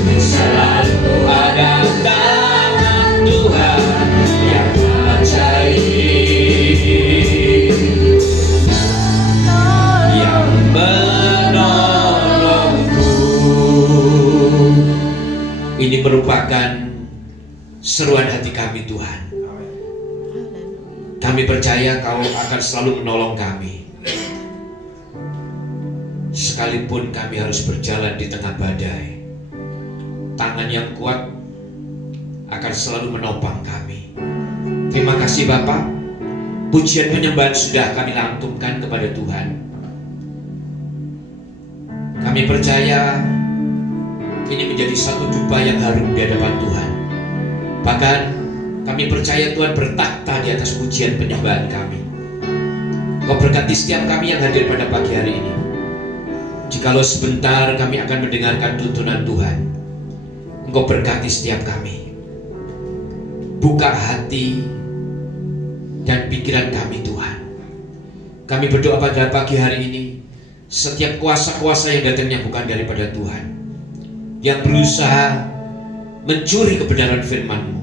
Selalu ada tangan Tuhan yang ajaib, yang menolongku. Ini merupakan seruan hati kami, Tuhan. Kami percaya Kau akan selalu menolong kami, sekalipun kami harus berjalan di tengah badai. Tangan yang kuat akan selalu menopang kami. Terima kasih Bapa. Pujian penyembahan sudah kami lantunkan kepada Tuhan. Kami percaya ini menjadi satu dupa yang harum di hadapan Tuhan. Bahkan kami percaya Tuhan bertakhta di atas pujian penyembahan kami. Kau berkati setiap kami yang hadir pada pagi hari ini. Jikalau sebentar kami akan mendengarkan tuntunan Tuhan, Engkau berkati setiap kami. Buka hati dan pikiran kami, Tuhan. Kami berdoa pada pagi hari ini, setiap kuasa-kuasa yang datangnya bukan daripada Tuhan, yang berusaha mencuri kebenaran firman-Mu,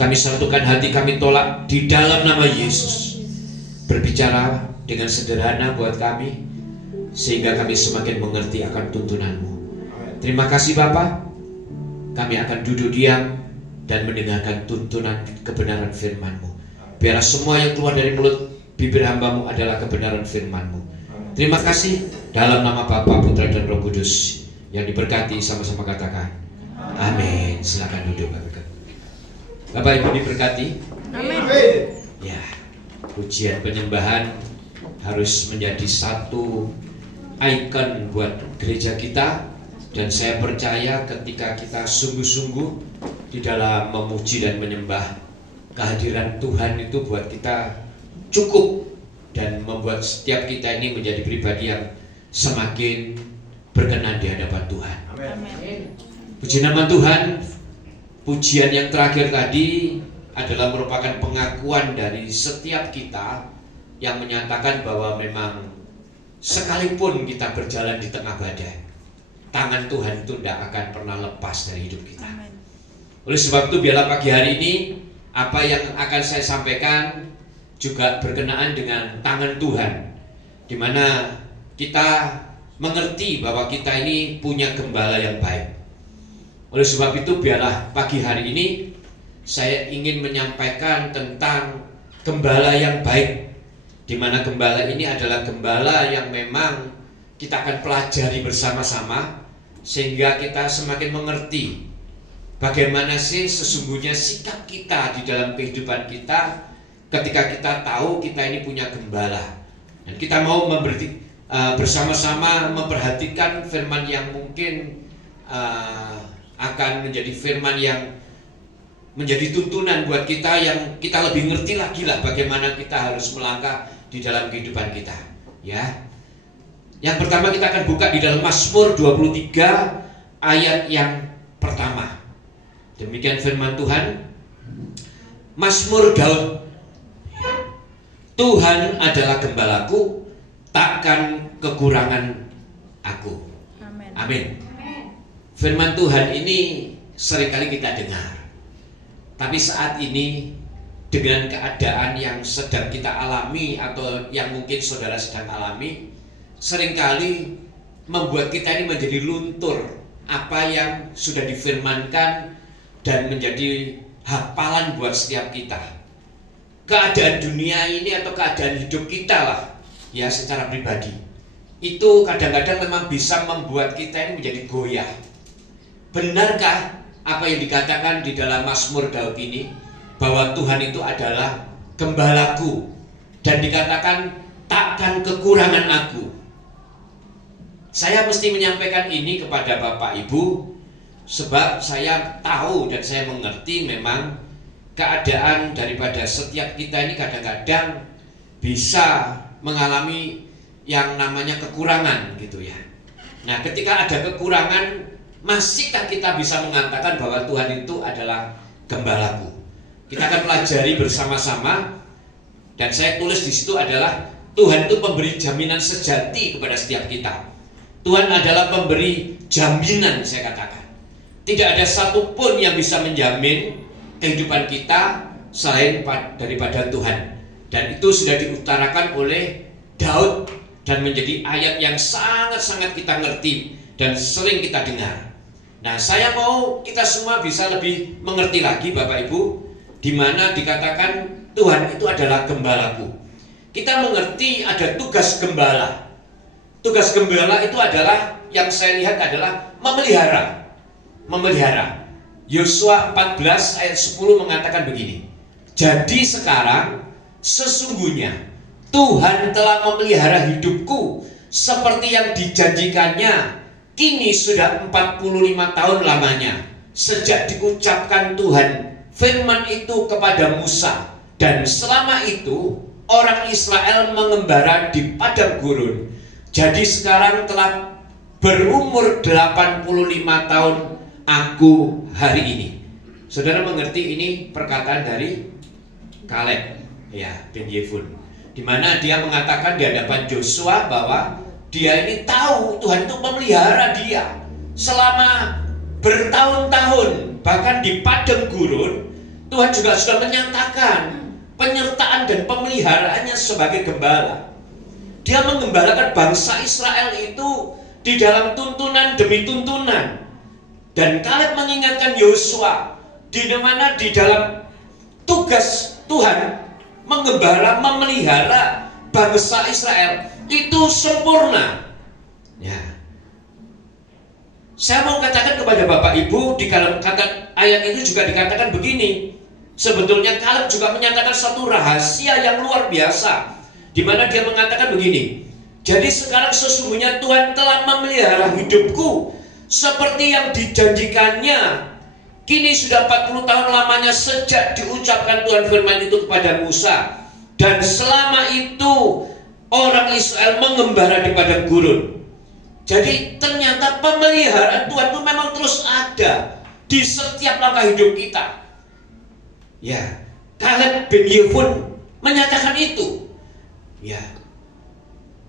kami satukan hati, kami tolak di dalam nama Yesus. Berbicara dengan sederhana buat kami, sehingga kami semakin mengerti akan tuntunan-Mu. Terima kasih Bapa. Kami akan duduk diam dan mendengarkan tuntunan kebenaran firman-Mu. Biarlah semua yang keluar dari mulut bibir hamba-Mu adalah kebenaran firman-Mu. Terima kasih dalam nama Bapa, Putra dan Roh Kudus. Yang diberkati sama-sama katakan amin. Silakan duduk Bapak Ibu diberkati. Amin. Ya, pujian penyembahan harus menjadi satu ikon buat gereja kita. Dan saya percaya ketika kita sungguh-sungguh di dalam memuji dan menyembah, kehadiran Tuhan itu buat kita cukup dan membuat setiap kita ini menjadi pribadi yang semakin berkenan di hadapan Tuhan. Amin. Puji nama Tuhan. Pujian yang terakhir tadi adalah merupakan pengakuan dari setiap kita yang menyatakan bahwa memang sekalipun kita berjalan di tengah badai, tangan Tuhan itu tidak akan pernah lepas dari hidup kita. Amen. Oleh sebab itu biarlah pagi hari ini apa yang akan saya sampaikan juga berkenaan dengan tangan Tuhan, di mana kita mengerti bahwa kita ini punya gembala yang baik. Oleh sebab itu biarlah pagi hari ini saya ingin menyampaikan tentang gembala yang baik, di mana gembala ini adalah gembala yang memang kita akan pelajari bersama-sama, sehingga kita semakin mengerti bagaimana sih sesungguhnya sikap kita di dalam kehidupan kita ketika kita tahu kita ini punya gembala. Dan kita mau bersama-sama memperhatikan firman yang mungkin akan menjadi firman yang menjadi tuntunan buat kita, yang kita lebih ngerti lagi lah bagaimana kita harus melangkah di dalam kehidupan kita. Ya. Yang pertama kita akan buka di dalam Mazmur 23 ayat yang pertama. Demikian firman Tuhan. Mazmur Daud. Tuhan adalah gembalaku, takkan kekurangan aku. Amin. Amin. Firman Tuhan ini seringkali kita dengar, tapi saat ini dengan keadaan yang sedang kita alami atau yang mungkin saudara sedang alami, seringkali membuat kita ini menjadi luntur apa yang sudah difirmankan dan menjadi hafalan buat setiap kita. Keadaan dunia ini atau keadaan hidup kita lah, ya secara pribadi, itu kadang-kadang memang bisa membuat kita ini menjadi goyah. Benarkah apa yang dikatakan di dalam Mazmur Daud ini, bahwa Tuhan itu adalah gembalaku dan dikatakan takkan kekurangan aku? Saya mesti menyampaikan ini kepada Bapak Ibu, sebab saya tahu dan saya mengerti memang keadaan daripada setiap kita ini kadang-kadang bisa mengalami yang namanya kekurangan gitu ya. Nah, ketika ada kekurangan, masihkah kita bisa mengatakan bahwa Tuhan itu adalah gembalaku? Kita akan pelajari bersama-sama, dan saya tulis di situ adalah Tuhan itu pemberi jaminan sejati kepada setiap kita. Tuhan adalah pemberi jaminan, saya katakan. Tidak ada satupun yang bisa menjamin kehidupan kita selain daripada Tuhan. Dan itu sudah diutarakan oleh Daud dan menjadi ayat yang sangat-sangat kita ngerti dan sering kita dengar. Nah, saya mau kita semua bisa lebih mengerti lagi Bapak Ibu, di mana dikatakan Tuhan itu adalah gembalaku. Kita mengerti ada tugas gembala. Tugas gembala itu adalah, yang saya lihat adalah memelihara. Memelihara. Yosua 14 ayat 10 mengatakan begini. Jadi sekarang sesungguhnya Tuhan telah memelihara hidupku seperti yang dijanjikannya. Kini sudah 45 tahun lamanya sejak diucapkan Tuhan firman itu kepada Musa. Dan selama itu orang Israel mengembara di padang gurun. Jadi sekarang telah berumur 85 tahun aku hari ini. Saudara mengerti ini perkataan dari Kaleb, ya, bin Yefun, di mana dia mengatakan di hadapan Joshua bahwa dia ini tahu Tuhan itu memelihara dia selama bertahun-tahun. Bahkan di padang gurun Tuhan juga sudah menyatakan penyertaan dan pemeliharaannya sebagai gembala. Dia mengembalakan bangsa Israel itu di dalam tuntunan demi tuntunan. Dan Kaleb mengingatkan Yosua di mana di dalam tugas Tuhan mengembala, memelihara bangsa Israel itu sempurna. Ya. Saya mau katakan kepada Bapak Ibu, di dalam kata ayat itu juga dikatakan begini. Sebetulnya Kaleb juga menyatakan satu rahasia yang luar biasa, di mana dia mengatakan begini. Jadi sekarang sesungguhnya Tuhan telah memelihara hidupku seperti yang dijanjikannya. Kini sudah 40 tahun lamanya sejak diucapkan Tuhan firman itu kepada Musa. Dan selama itu orang Israel mengembara di padang gurun. Jadi ternyata pemeliharaan Tuhan itu memang terus ada di setiap langkah hidup kita. Ya, Kaleb bin Yefun menyatakan itu. Ya.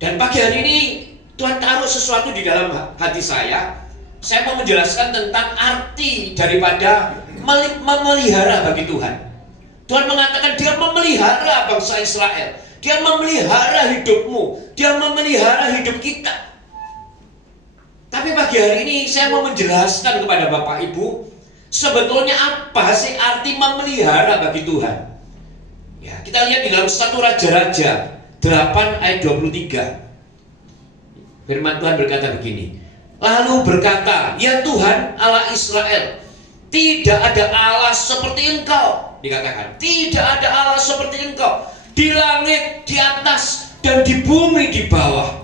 Dan pagi hari ini Tuhan taruh sesuatu di dalam hati saya. Saya mau menjelaskan tentang arti daripada memelihara bagi Tuhan. Tuhan mengatakan dia memelihara bangsa Israel. Dia memelihara hidupmu. Dia memelihara hidup kita. Tapi pagi hari ini saya mau menjelaskan kepada Bapak Ibu, sebetulnya apa sih arti memelihara bagi Tuhan? Ya, kita lihat di dalam 1 Raja-Raja 8 ayat 23. Firman Tuhan berkata begini. Lalu berkata, ya Tuhan Allah Israel, tidak ada Allah seperti Engkau. Dikatakan, tidak ada Allah seperti Engkau di langit, di atas, dan di bumi di bawah.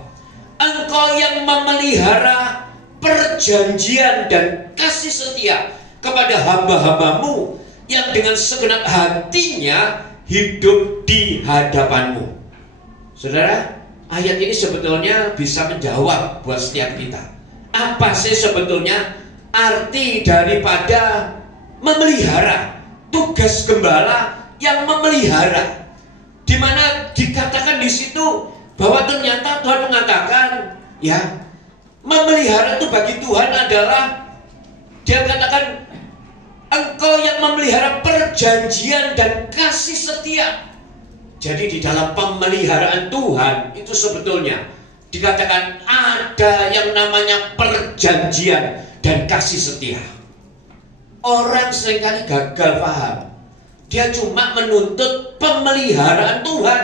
Engkau yang memelihara perjanjian dan kasih setia kepada hamba-hambamu yang dengan segenap hatinya hidup di hadapanmu. Saudara, ayat ini sebetulnya bisa menjawab buat setiap kita. Apa sih sebetulnya arti daripada memelihara? Tugas gembala yang memelihara, di mana dikatakan di situ bahwa ternyata Tuhan mengatakan, ya, memelihara itu bagi Tuhan adalah, dia katakan, Engkau yang memelihara perjanjian dan kasih setia. Jadi di dalam pemeliharaan Tuhan itu sebetulnya dikatakan ada yang namanya perjanjian dan kasih setia. Orang seringkali gagal paham. Dia cuma menuntut pemeliharaan Tuhan.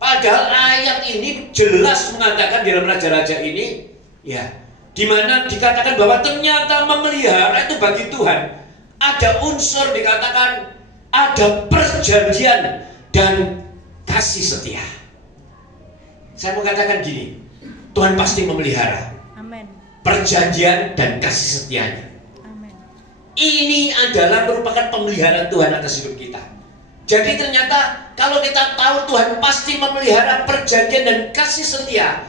Padahal ayat ini jelas mengatakan di dalam Raja-Raja ini, ya, di mana dikatakan bahwa ternyata memelihara itu bagi Tuhan ada unsur, dikatakan ada perjanjian dan kasih setia. Saya mau katakan gini, Tuhan pasti memelihara. Amen. Perjanjian dan kasih setianya. Amen. Ini adalah merupakan pemeliharaan Tuhan atas hidup kita. Jadi ternyata kalau kita tahu Tuhan pasti memelihara perjanjian dan kasih setia,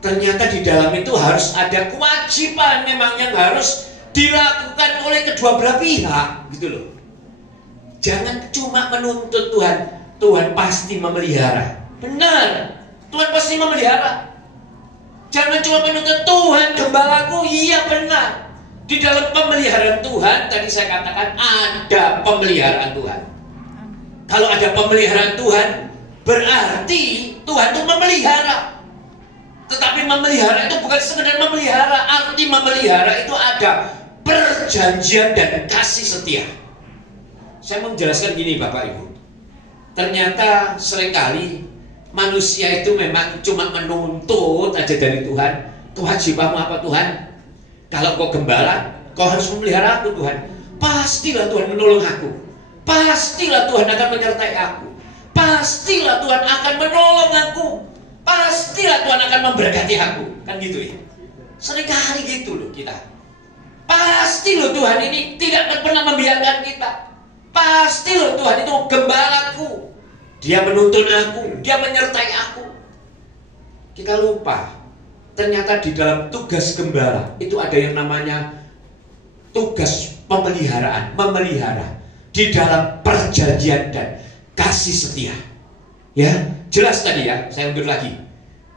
ternyata di dalam itu harus ada kewajiban memang yang harus dilakukan oleh kedua belah pihak, gitu loh. Jangan cuma menuntut Tuhan, Tuhan pasti memelihara. Benar, Tuhan pasti memelihara. Jangan cuma menuntut Tuhan gembalaku, iya benar. Di dalam pemeliharaan Tuhan, tadi saya katakan ada pemeliharaan Tuhan. Kalau ada pemeliharaan Tuhan, berarti Tuhan itu memelihara. Tetapi memelihara itu bukan sekedar memelihara. Arti memelihara itu ada perjanjian dan kasih setia. Saya mau menjelaskan gini Bapak Ibu. Ternyata seringkali manusia itu memang cuma menuntut aja dari Tuhan. Kewajibanmu apa Tuhan? Kalau kau gembala, kau harus memelihara aku Tuhan. Pastilah Tuhan menolong aku. Pastilah Tuhan akan menyertai aku. Pastilah Tuhan akan menolong aku. Pastilah Tuhan akan memberkati aku. Kan gitu ya. Seringkali gitu loh kita. Pasti loh Tuhan ini tidak akan pernah membiarkan kita. Pasti loh Tuhan itu gembalaku. Dia menuntun aku. Dia menyertai aku. Kita lupa. Ternyata di dalam tugas gembala itu ada yang namanya tugas pemeliharaan, memelihara di dalam perjanjian dan kasih setia. Ya, jelas tadi ya, saya udur lagi.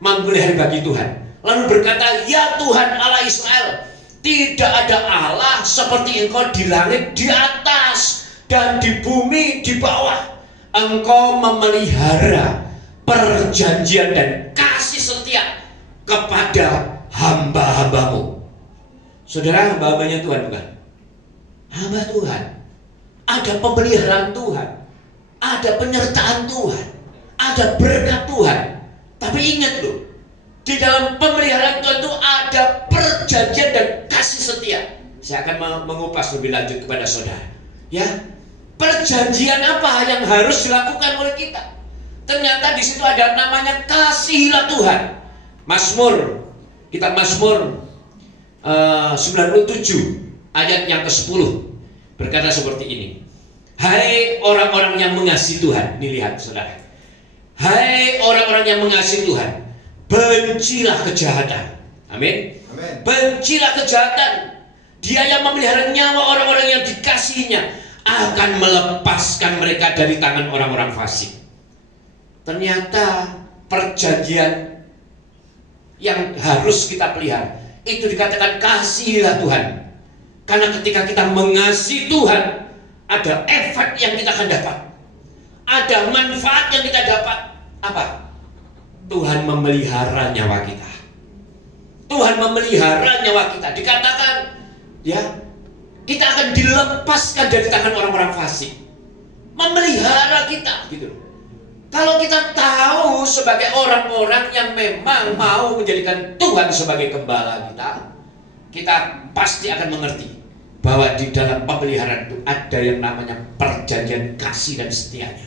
Memelihara bagi Tuhan. Lalu berkata, ya Tuhan Allah Israel, tidak ada Allah seperti Engkau di langit di atas dan di bumi di bawah. Engkau memelihara perjanjian dan kasih setia kepada hamba-hambamu. Saudara, hamba-hambanya Tuhan bukan? Hamba Tuhan. Ada pemeliharaan Tuhan. Ada penyertaan Tuhan. Ada berkat Tuhan. Tapi ingat loh, di dalam pemeliharaan Tuhan itu ada perjanjian dan kasih setia. Saya akan mengupas lebih lanjut kepada saudara. Ya, perjanjian apa yang harus dilakukan oleh kita? Ternyata di situ ada namanya kasihilah Tuhan. Mazmur, kitab Mazmur 97 ayat yang ke-10 berkata seperti ini. Hai orang-orang yang mengasihi Tuhan. Ini lihat saudara. Hai orang-orang yang mengasihi Tuhan, bencilah kejahatan. Amin. Bencilah kejahatan. Dia yang memelihara nyawa orang-orang yang dikasihinya akan melepaskan mereka dari tangan orang-orang fasik. Ternyata perjanjian yang harus kita pelihara itu dikatakan kasihilah Tuhan. Karena ketika kita mengasihi Tuhan, ada efek yang kita akan dapat. Ada manfaat yang kita dapat. Apa? Tuhan memelihara nyawa kita. Tuhan memelihara nyawa kita. Dikatakan, ya, kita akan dilepaskan dari tangan orang-orang fasik. Memelihara kita, gitu. Kalau kita tahu sebagai orang-orang yang memang mau menjadikan Tuhan sebagai gembala kita, kita pasti akan mengerti bahwa di dalam pemeliharaan itu ada yang namanya perjanjian kasih dan setianya.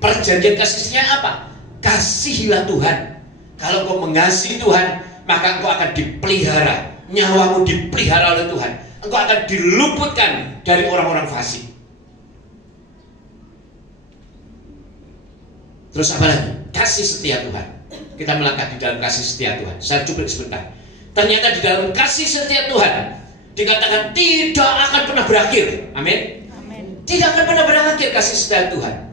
Perjanjian kasih setia apa? Kasihilah Tuhan. Kalau kau mengasihi Tuhan, maka engkau akan dipelihara. Nyawamu dipelihara oleh Tuhan. Engkau akan diluputkan dari orang-orang fasik. Terus apa lagi? Kasih setia Tuhan. Kita melangkah di dalam kasih setia Tuhan. Saya cuplik sebentar. Ternyata di dalam kasih setia Tuhan dikatakan tidak akan pernah berakhir. Amin. Tidak akan pernah berakhir kasih setia Tuhan.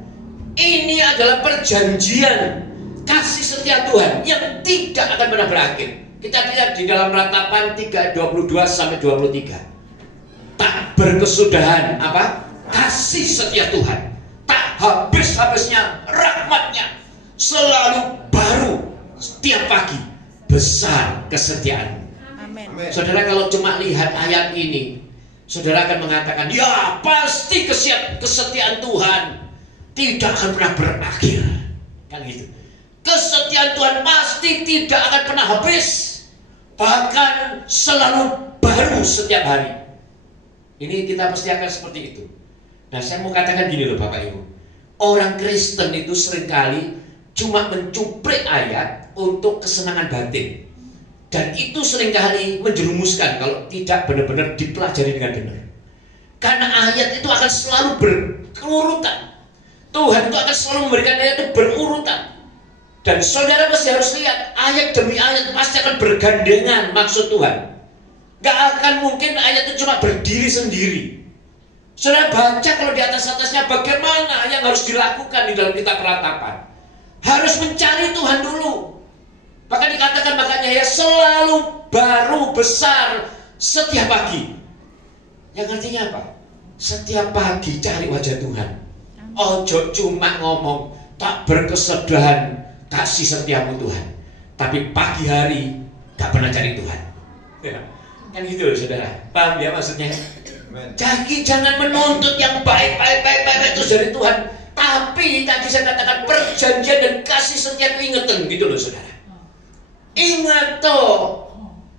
Ini adalah perjanjian kasih setia Tuhan yang tidak akan pernah berakhir. Kita lihat di dalam Ratapan 3:22-23. Tak berkesudahan apa? Kasih setia Tuhan. Tak habis-habisnya rahmatnya. Selalu baru setiap pagi. Besar kesetiaan. Amin. Saudara, kalau cuma lihat ayat ini, saudara akan mengatakan, ya pasti kesetiaan Tuhan tidak akan pernah berakhir. Kan gitu. Kesetiaan Tuhan pasti tidak akan pernah habis. Bahkan selalu baru setiap hari. Ini kita pasti akan seperti itu. Nah, saya mau katakan gini loh Bapak Ibu. Orang Kristen itu seringkali cuma mencuplik ayat untuk kesenangan batin. Dan itu seringkali menjerumuskan kalau tidak benar-benar dipelajari dengan benar. Karena ayat itu akan selalu berurutan. Tuhan itu akan selalu memberikan ayat itu berurutan. Dan saudara pasti harus lihat, ayat demi ayat pasti akan bergandengan maksud Tuhan. Gak akan mungkin ayat itu cuma berdiri sendiri. Saudara baca kalau di atas-atasnya bagaimana yang harus dilakukan di dalam kitab Ratapan. Harus mencari Tuhan dulu. Maka dikatakan makanya ya selalu baru besar setiap pagi. Yang artinya apa? Setiap pagi cari wajah Tuhan. Ojo cuma ngomong tak berkesudahan kasih setiamu Tuhan, tapi pagi hari gak pernah cari Tuhan. Kan gitu loh saudara. Paham ya maksudnya? Jadi jangan menuntut yang baik itu dari Tuhan. Tapi tadi saya katakan perjanjian dan kasih setia itu ingetin gitu loh saudara. Ingat toh,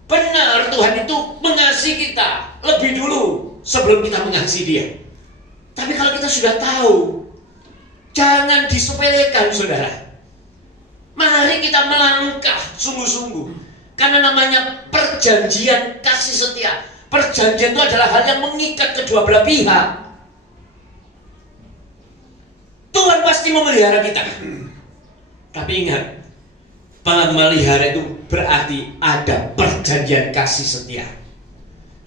benar Tuhan itu mengasihi kita lebih dulu sebelum kita mengasihi Dia. Tapi kalau kita sudah tahu, jangan disepelekan saudara. Mari kita melangkah sungguh-sungguh. Karena namanya perjanjian kasih setia. Perjanjian itu adalah hal yang mengikat kedua belah pihak. Tuhan pasti memelihara kita. Tapi ingat, memelihara itu berarti ada perjanjian kasih setia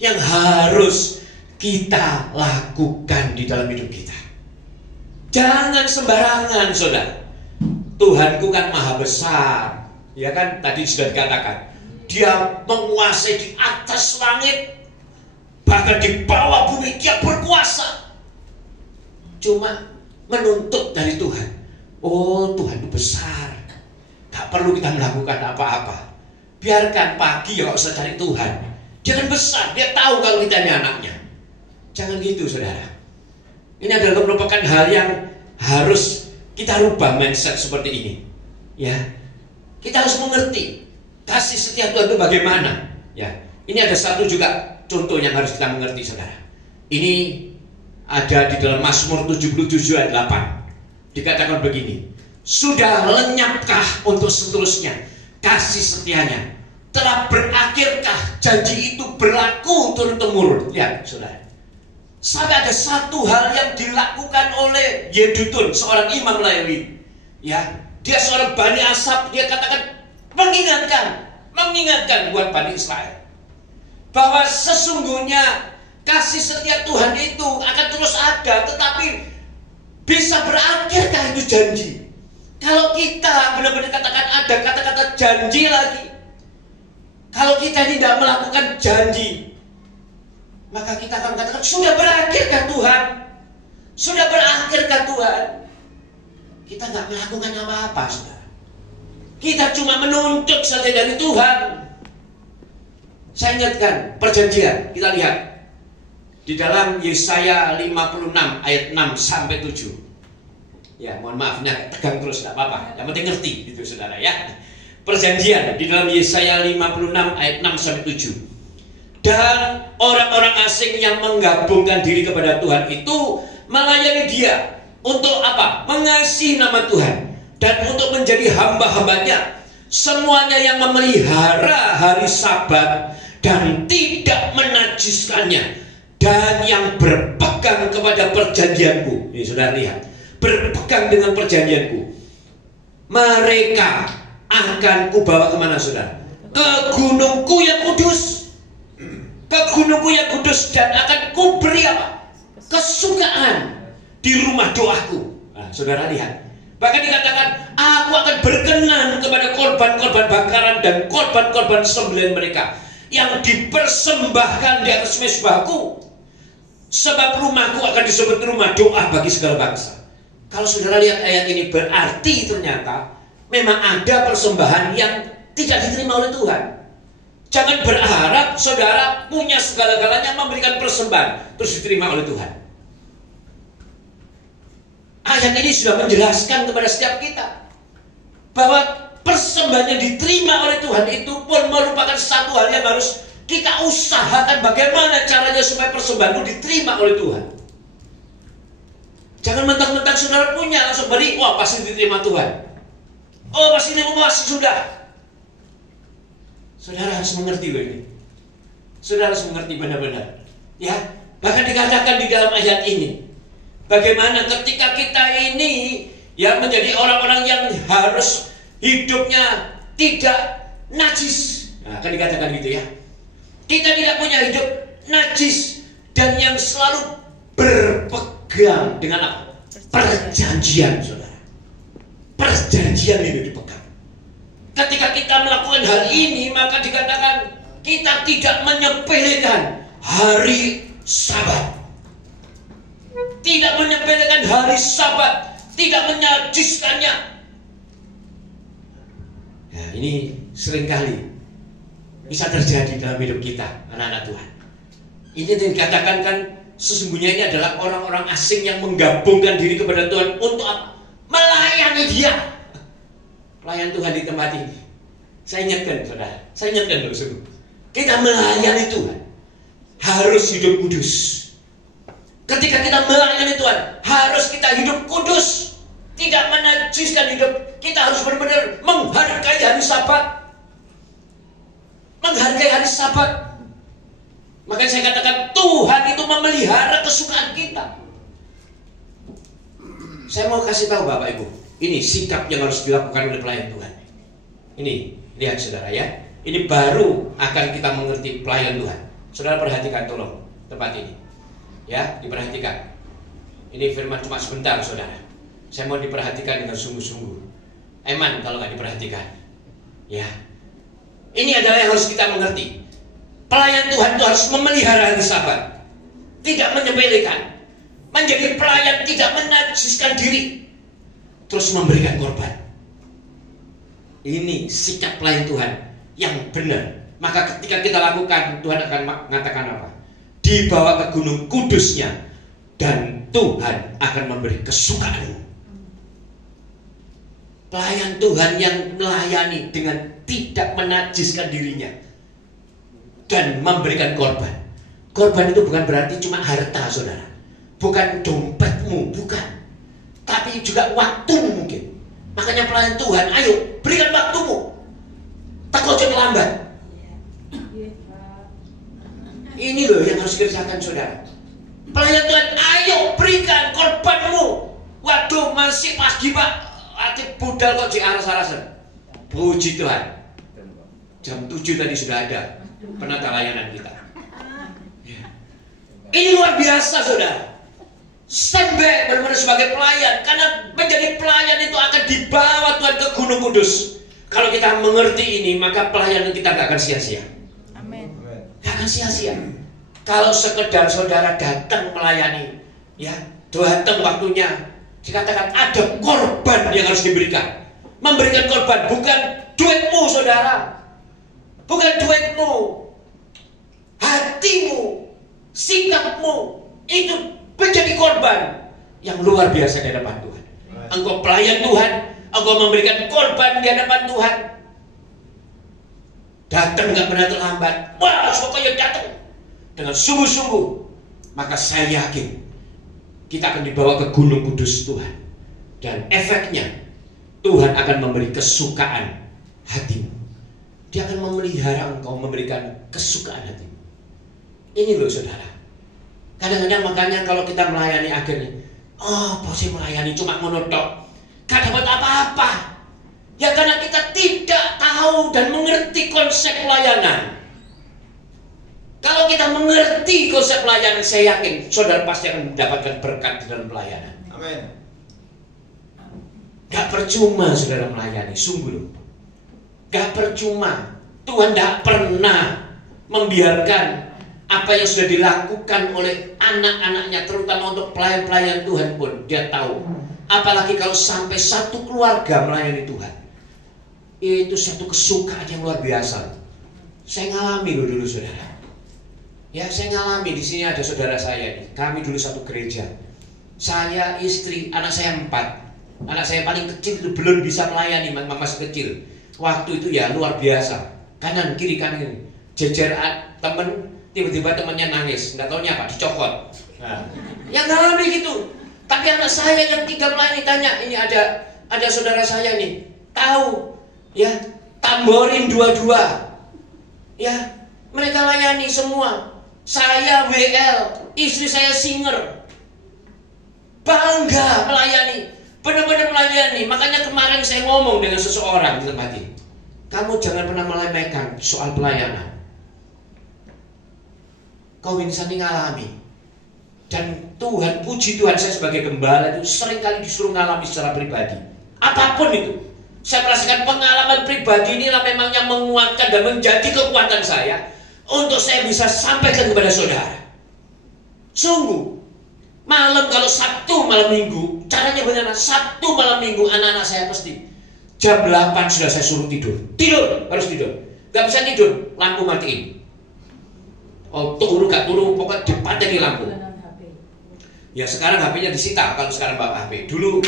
yang harus kita lakukan di dalam hidup kita. Jangan sembarangan saudara. Tuhanku kan maha besar, ya kan, tadi sudah dikatakan Dia menguasai di atas langit, bahkan di bawah bumi Dia berkuasa. Cuma menuntut dari Tuhan, oh Tuhan itu besar, gak perlu kita melakukan apa-apa. Biarkan pagi ya gak usah cari Tuhan. Dia kan besar, Dia tahu kalau kita ini anaknya. Jangan gitu saudara. Ini adalah merupakan hal yang harus kita rubah mindset seperti ini. Ya, kita harus mengerti kasih setia Tuhan itu bagaimana. Ya, ini ada satu juga contoh yang harus kita mengerti saudara. Ini ada di dalam Mazmur 77 ayat 8. Dikatakan begini, sudah lenyapkah untuk seterusnya kasih setianya? Telah berakhirkah janji itu berlaku turun-temurun? Lihat saudara, sampai ada satu hal yang dilakukan oleh Yedutun, seorang imam Lewi. Ya, dia seorang Bani Asaf. Dia katakan mengingatkan buat Bani Israel bahwa sesungguhnya kasih setia Tuhan itu akan terus ada, tetapi bisa berakhirkah itu janji? Kalau kita benar-benar katakan ada kata-kata janji lagi, kalau kita tidak melakukan janji, maka kita akan katakan sudah berakhirkah Tuhan? Sudah berakhirkah Tuhan? Kita nggak melakukan apa-apa saudara. Kita cuma menuntut saja dari Tuhan. Saya ingatkan perjanjian, kita lihat di dalam Yesaya 56 ayat 6 sampai 7. Ya, mohon maaf, tegang terus, tidak apa-apa. Yang penting ngerti, gitu saudara ya. Perjanjian di dalam Yesaya 56 ayat 6 sampai 7. Dan orang-orang asing yang menggabungkan diri kepada Tuhan itu melayani Dia untuk apa? Mengasihi nama Tuhan dan untuk menjadi hamba-hambanya. Semuanya yang memelihara hari Sabat dan tidak menajiskannya, dan yang berpegang kepada perjanjianku. Ini saudara lihat, berpegang dengan perjanjianku, mereka akan kubawa kemana saudara? Ke gunungku yang kudus. Ke gunungku yang kudus, dan akan kuberi apa? Kesukaan di rumah doaku. Nah, saudara lihat, bahkan dikatakan aku akan berkenan kepada korban-korban bakaran dan korban-korban sembelihan mereka yang dipersembahkan di atas mezbahku, sebab rumahku akan disebut rumah doa bagi segala bangsa. Kalau saudara lihat ayat ini, berarti ternyata memang ada persembahan yang tidak diterima oleh Tuhan. Jangan berharap saudara punya segala-galanya memberikan persembahan terus diterima oleh Tuhan. Ayat ini sudah menjelaskan kepada setiap kita bahwa persembahan yang diterima oleh Tuhan itu pun merupakan satu hal yang harus kita usahakan bagaimana caranya supaya persembahan itu diterima oleh Tuhan. Jangan mentang-mentang saudara punya langsung beri, wah pasti diterima Tuhan. Oh pasti sudah. Saudara harus mengerti loh ini. Saudara harus mengerti benar-benar. Ya, bahkan dikatakan di dalam ayat ini, bagaimana ketika kita ini ya menjadi orang-orang yang harus hidupnya tidak najis. Nah, kan dikatakan gitu ya. Kita tidak punya hidup najis dan yang selalu berpegang dengan apa? Perjanjian, saudara. Perjanjian ini dipegang. Ketika kita melakukan hal ini, maka dikatakan kita tidak menyepelekan hari Sabat. Tidak menyepelekan hari Sabat, tidak menajiskannya. Ya, ini seringkali bisa terjadi dalam hidup kita, anak-anak Tuhan. Ini yang dikatakan kan, sesungguhnya ini adalah orang-orang asing yang menggabungkan diri kepada Tuhan untuk apa? Melayani Dia. Pelayan Tuhan di tempat ini. Saya ingatkan, saudara. Saya ingatkan loh, sungguh. Kita melayani Tuhan harus hidup kudus. Ketika kita melayani Tuhan, harus kita hidup kudus, tidak menajiskan hidup. Kita harus benar-benar menghargai hari Sabat. Menghargai hari Sabat. Makanya saya katakan Tuhan itu memelihara kesukaan kita. Saya mau kasih tahu Bapak Ibu, ini sikap yang harus dilakukan oleh pelayan Tuhan. Ini, lihat saudara ya. Ini baru akan kita mengerti pelayan Tuhan. Saudara perhatikan tolong tempat ini. Ya, diperhatikan. Ini firman cuma sebentar saudara. Saya mau diperhatikan dengan sungguh-sungguh. Eman kalau nggak diperhatikan. Ya. Ini adalah yang harus kita mengerti. Pelayan Tuhan itu harus memelihara hari Sabat, tidak menyepelekan. Menjadi pelayan tidak menajiskan diri, terus memberikan korban. Ini sikap pelayan Tuhan yang benar. Maka ketika kita lakukan, Tuhan akan mengatakan apa? Dibawa ke gunung kudusnya, dan Tuhan akan memberi kesukaan. Pelayan Tuhan yang melayani dengan tidak menajiskan dirinya dan memberikan korban. Korban itu bukan berarti cuma harta saudara, bukan dompetmu, bukan, tapi juga waktumu mungkin. Makanya pelayan Tuhan, ayo berikan waktumu, tak kau terlambat. Ini loh yang harus dikerjakan saudara. Pelayan Tuhan, ayo berikan korbanmu. Waduh, masih pagi pak, hati budal kok di aras-arasan. Puji Tuhan, jam 7 tadi sudah ada penata layanan kita. Ini luar biasa saudara. Standby benar-benar sebagai pelayan, karena menjadi pelayan itu akan dibawa Tuhan ke Gunung Kudus. Kalau kita mengerti ini, maka pelayanan kita gak akan sia-sia. Amin. Gak akan sia-sia. Kalau sekedar saudara datang melayani, ya, datang waktunya, dikatakan ada korban yang harus diberikan. Memberikan korban bukan duitmu saudara, bukan duitmu, hatimu, sikapmu itu menjadi korban yang luar biasa di hadapan Tuhan. Engkau pelayan Tuhan, engkau memberikan korban di hadapan Tuhan. Datang gak pernah terlambat. Wah, pokoknya datang dengan sungguh-sungguh. Maka saya yakin kita akan dibawa ke Gunung Kudus Tuhan. Dan efeknya Tuhan akan memberi kesukaan hatimu. Dia akan memelihara engkau, memberikan kesukaan hatimu. Ini loh saudara. Kadang-kadang makanya kalau kita melayani akhirnya, oh pasti melayani cuma monotok, gak dapat apa-apa. Ya karena kita tidak tahu dan mengerti konsep pelayanan. Kalau kita mengerti konsep pelayanan, saya yakin saudara pasti akan mendapatkan berkat di dalam pelayanan. Amin. Gak percuma saudara melayani, sungguh loh. Gak percuma. Tuhan gak pernah membiarkan apa yang sudah dilakukan oleh anak-anaknya, terutama untuk pelayan-pelayan Tuhan pun dia tahu. Apalagi kalau sampai satu keluarga melayani Tuhan, itu satu kesukaan yang luar biasa. Saya ngalami loh dulu saudara. Ya saya ngalami, di sini ada saudara saya nih. Kami dulu satu gereja. Saya, istri, anak saya 4. Anak saya paling kecil itu belum bisa melayani, masih kecil. Waktu itu ya luar biasa. Kanan kiri kanan, jejer temen, tiba-tiba temannya nangis, nggak taunya apa, dicokot. Nah, yang ngalami gitu. Tapi anak saya yang 3 melayani tanya, ini ada saudara saya nih, tahu, ya, tamborin 2-2, ya, mereka layani semua. Saya WL, istri saya singer, bangga melayani. Benar-benar melayani. Makanya kemarin saya ngomong dengan seseorang di tempat ini, kamu jangan pernah meremehkan soal pelayanan. Kau bisa ngalami. Dan Tuhan, puji Tuhan, saya sebagai gembala itu seringkali disuruh ngalami secara pribadi. Apapun itu, saya merasakan pengalaman pribadi inilah memang yang menguatkan dan menjadi kekuatan saya. untuk saya bisa sampaikan kepada saudara. Sungguh, malam kalau Sabtu malam Minggu, caranya bagaimana? Sabtu malam Minggu anak-anak saya pasti jam 8 sudah saya suruh tidur. Tidur, harus tidur. Gak bisa tidur, lampu matiin. Oh, turu gak turu, pokoknya dipateni lampu. Ya sekarang HP-nya disita kalau sekarang bawa HP. Dulu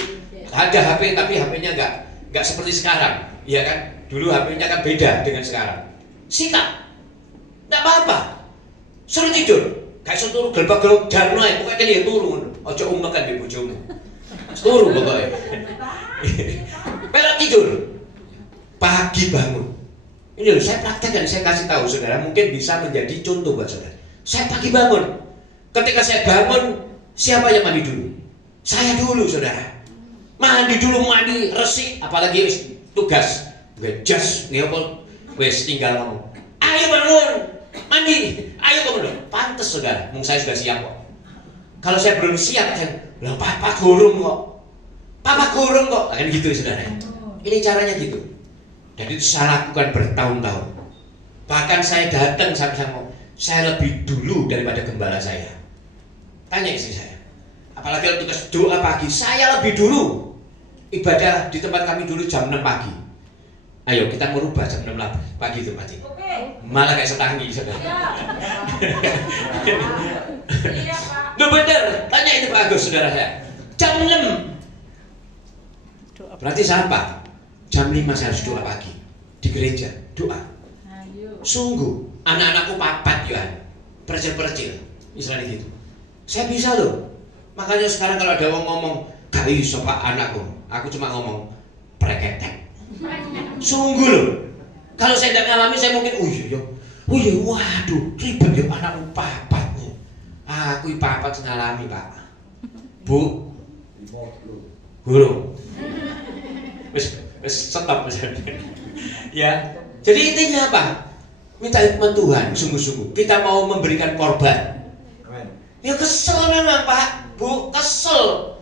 ada HP tapi HP-nya nggak seperti sekarang, ya kan? Dulu HP-nya kan beda dengan sekarang. Sita, nggak apa-apa, suruh tidur. Kayak suruh turu gelbak-gelbak jarno ya, pokoknya dia turu. Ojo makan di bojomu. Turu pokoknya. Pelak tidur. Pagi bangun. Ini loh, saya praktekkan, saya kasih tahu saudara, mungkin bisa menjadi contoh buat saudara. Saya pagi bangun. Ketika saya bangun, siapa yang mandi dulu? Saya dulu saudara. Mandi dulu, mandi resik, apalagi tugas ngejas ngepol wes tinggal ngomong, ayo bangun mandi, ayo bangun. Pantes saudara, mung saya sudah siap kok. Kalau saya belum siap kan, lah papa gurung kok kan gitu saudara. Ini caranya gitu. Dan itu saya lakukan bertahun-tahun. Bahkan saya datang sama saya lebih dulu daripada gembala saya. Tanya istri saya, apalagi tugas doa pagi, saya lebih dulu. Ibadah di tempat kami dulu jam 6 pagi. Ayo kita merubah jam 6 pagi itu pasti. Malah kayak setangi saudara. Iya Pak. Loh bener, tanya itu Pak Agus saudara saya. Jam 6. Berarti siapa? Jam 5 saya harus doa pagi di gereja, doa. Sungguh, anak-anakku papat ya, percil-percil, misalnya gitu. Saya bisa loh. Makanya sekarang kalau ada orang ngomong, gak iso Pak anakku, aku cuma ngomong preketek. Sungguh loh. Kalau saya tidak ngalami, saya mungkin, waduh, ribet ya anakku papat. Aku papat ngalami Pak. Bu, guru. Stop ya. Jadi intinya apa? Minta hikmat Tuhan, sungguh-sungguh. Kita mau memberikan korban. Ya kesel memang Pak, Bu, kesel.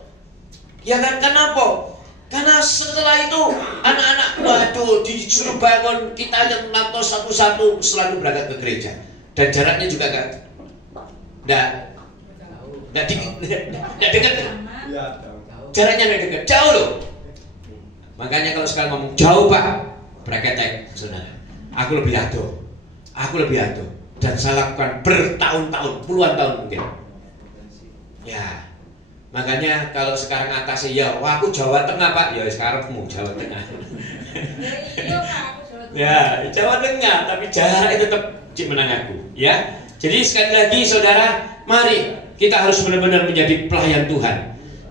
Ya kan, kenapa? Karena setelah itu anak-anak waduh disuruh bangun, kita yang nato satu-satu selalu berangkat ke gereja. Dan jaraknya juga enggak dekat. Jaraknya enggak dekat, jauh loh. Makanya kalau sekarang ngomong jauh Pak, braketek saudara. Aku lebih ado. Dan saya lakukan bertahun-tahun, puluhan tahun mungkin. Ya, makanya kalau sekarang atasnya ya, wah aku Jawa Tengah Pak, ya sekarang kamu Jawa Tengah. Iya Pak, aku Jawa Tengah. Ya, Jawa Tengah, tapi jarak itu tetap cik menang aku. Ya, jadi sekali lagi saudara, mari kita harus benar-benar menjadi pelayan Tuhan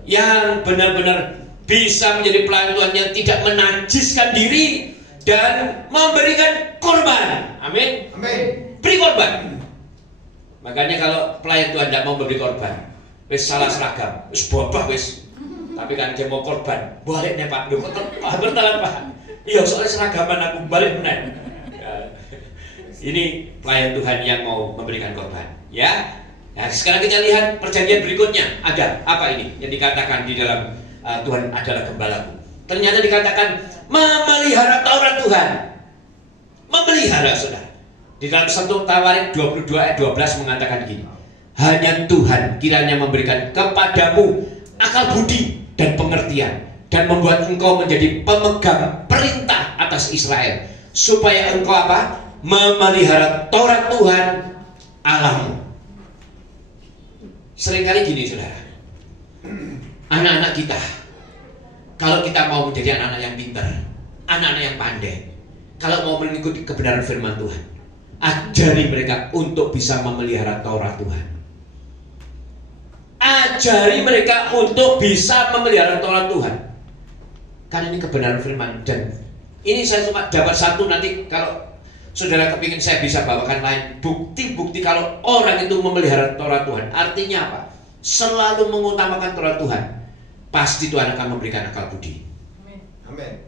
yang benar-benar bisa menjadi pelayan Tuhan yang tidak menajiskan diri dan memberikan korban. Amin. Amin. Beri korban. Makanya kalau pelayan Tuhan tidak mau memberi korban, wis salah seragam, wis bobah wis. Tapi kan dia mau korban, balik nih Pak. Duh, bertahan Pak. Iya, soalnya seragaman aku balik nih. Ya. Ini pelayan Tuhan yang mau memberikan korban. Ya. Nah, sekarang kita lihat perjanjian berikutnya. Ada apa ini yang dikatakan di dalam Tuhan adalah gembalaku. Ternyata dikatakan memelihara Taurat Tuhan. Memelihara saudara. Di dalam 1 Tawarik 22 ayat 12 mengatakan gini. Hanya Tuhan kiranya memberikan kepadamu akal budi dan pengertian, dan membuat engkau menjadi pemegang perintah atas Israel, supaya engkau apa? Memelihara Taurat Tuhan Allahmu. Seringkali gini saudara, anak-anak kita, kalau kita mau menjadi anak-anak yang pintar, anak-anak yang pandai, kalau mau mengikuti kebenaran firman Tuhan, ajari mereka untuk bisa memelihara Taurat Tuhan. Ajari mereka untuk bisa memelihara Taurat Tuhan. Karena ini kebenaran firman. Dan ini saya cuma dapat satu, nanti kalau saudara kepingin saya bisa bawakan lain. Bukti-bukti kalau orang itu memelihara Taurat Tuhan. Artinya apa? Selalu mengutamakan Taurat Tuhan. Pasti Tuhan akan memberikan akal budi. Amin.